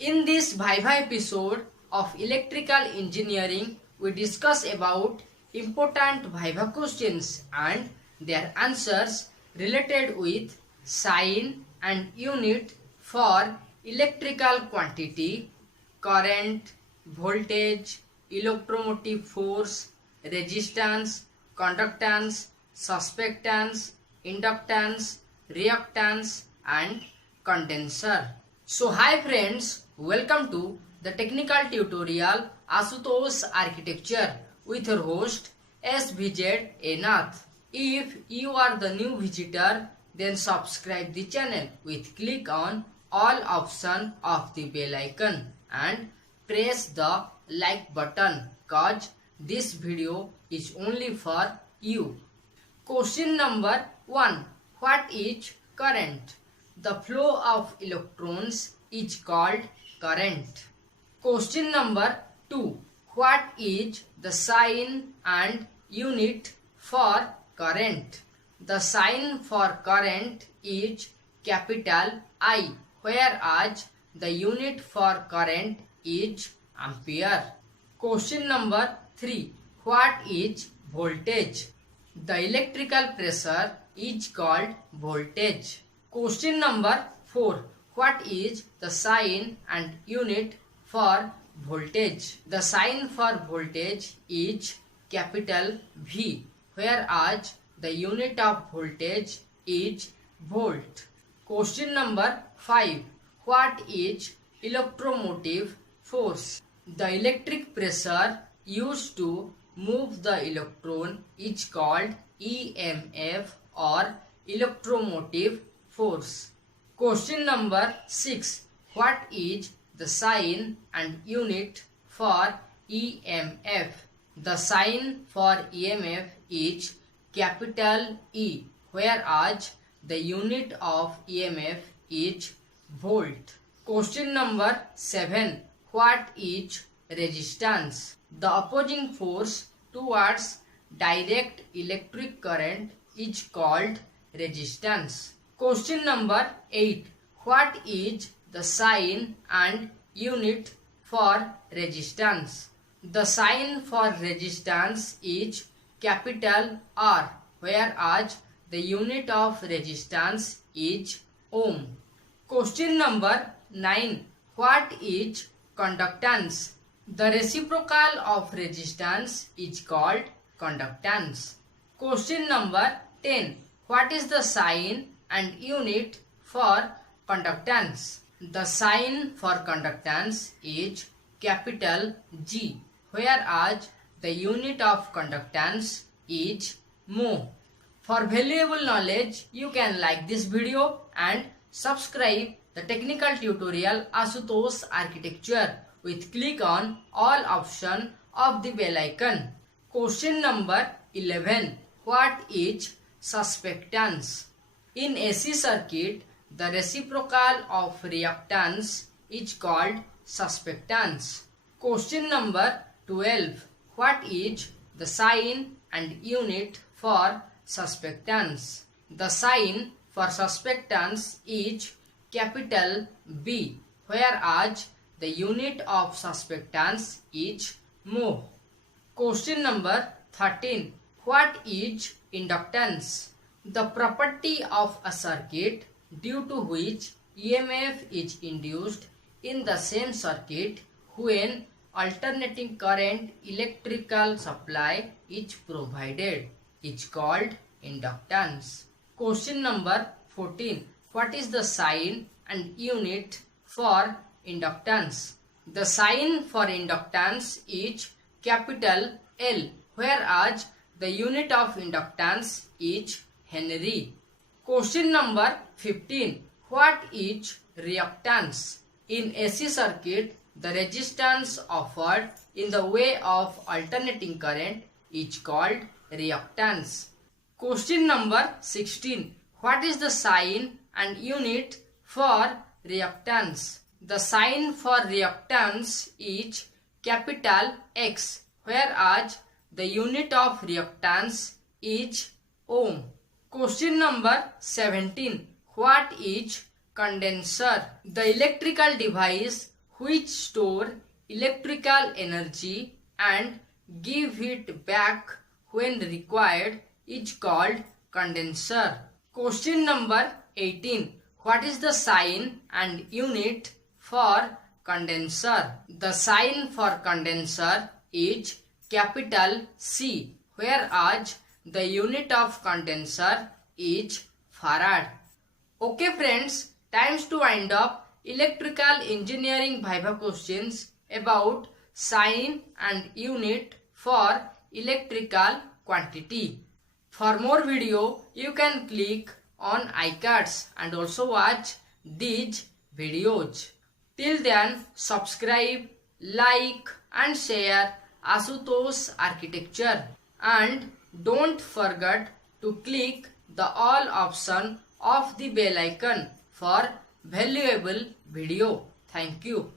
In this Viva episode of Electrical Engineering, we discuss about important Viva questions and their answers related with sign and unit for electrical quantity, current, voltage, electromotive force, resistance, conductance, suspectance, inductance, reactance and condenser. So hi friends, welcome to the technical tutorial ASHUTOSH'S Architecture with your host SVZ A NATH. If you are the new visitor, then subscribe the channel with click on all option of the bell icon and press the like button cause this video is only for you. Question number 1. What is current? The flow of electrons is called current. Question number 2. What is the sign and unit for current? The sign for current is capital I, whereas the unit for current is ampere. Question number 3. What is voltage? The electrical pressure is called voltage. Question number 4. What is the sign and unit for voltage? The sign for voltage is capital V, whereas the unit of voltage is volt. Question number 5. What is electromotive force? The electric pressure used to move the electron is called EMF or electromotive force. Question number 6. What is the sign and unit for EMF? The sign for EMF is capital E, whereas the unit of EMF is volt. Question number 7. What is resistance? The opposing force towards direct electric current is called resistance. Question number 8. What is the sign and unit for resistance? The sign for resistance is capital R, whereas the unit of resistance is ohm. Question number 9. What is conductance? The reciprocal of resistance is called conductance. Question number 10. What is the sign and unit for conductance? The sign for conductance is capital G, whereas the unit of conductance is mho. For valuable knowledge, you can like this video and subscribe the technical tutorial ASHUTOSH'S Architecture with click on all option of the bell icon. Question number 11. What is suspectance? In AC circuit, the reciprocal of reactance is called suspectance. Question number 12. What is the sign and unit for suspectance? The sign for suspectance is capital B, whereas the unit of suspectance is mho. Question number 13. What is inductance? The property of a circuit due to which EMF is induced in the same circuit when alternating current electrical supply is provided is called inductance. Question number 14. What is the sign and unit for inductance? The sign for inductance is capital L, whereas the unit of inductance is Henry. Question number 15. What is reactance? In AC circuit, the resistance offered in the way of alternating current is called reactance. Question number 16. What is the sign and unit for reactance? The sign for reactance is capital X, whereas the unit of reactance is ohm. Question number 17. What is condenser? The electrical device which store electrical energy and give it back when required is called condenser. Question number 18. What is the sign and unit for condenser? The sign for condenser is capital C, whereas the unit of condenser is farad. Okay friends, times to wind up electrical engineering Viva questions about sign and unit for electrical quantity. For more video, you can click on iCards and also watch these videos. Till then, subscribe, like and share ASHUTOSH'S Architecture, and don't forget to click the all option of the bell icon for valuable video. Thank you.